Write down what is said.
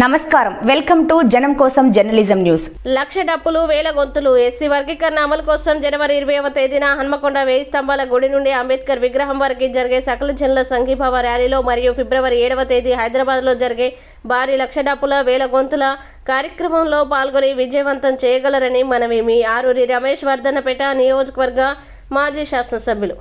నమస్కారం, welcome to జనం కోసం జర్నలిజం న్యూస్. లక్ష డప్పులు వేల గొంతులు. ఎస్సీ వర్గీకరణ అమలు కోసం జనవరి 20వ తేదీన హన్మకొండ 1000 స్తంభాల గుడి నుండి అంబేద్కర్ విగ్రహం వరకు జరిగే సకల జనుల సంఘీభావ ర్యాలీలో మరియు ఫిబ్రవరి 7వ తేదీ హైదరాబాద్లో జరిగే భారీ లక్ష డప్పుల వేల గొంతుల కార్యక్రమంలో పాల్గొని విజయవంతం చేయగలరని మనవి. మీ ఆరూరి రమేష్ వర్ధన్నపేట నియోజకవర్గ మాజీ శాసనసభ్యులు.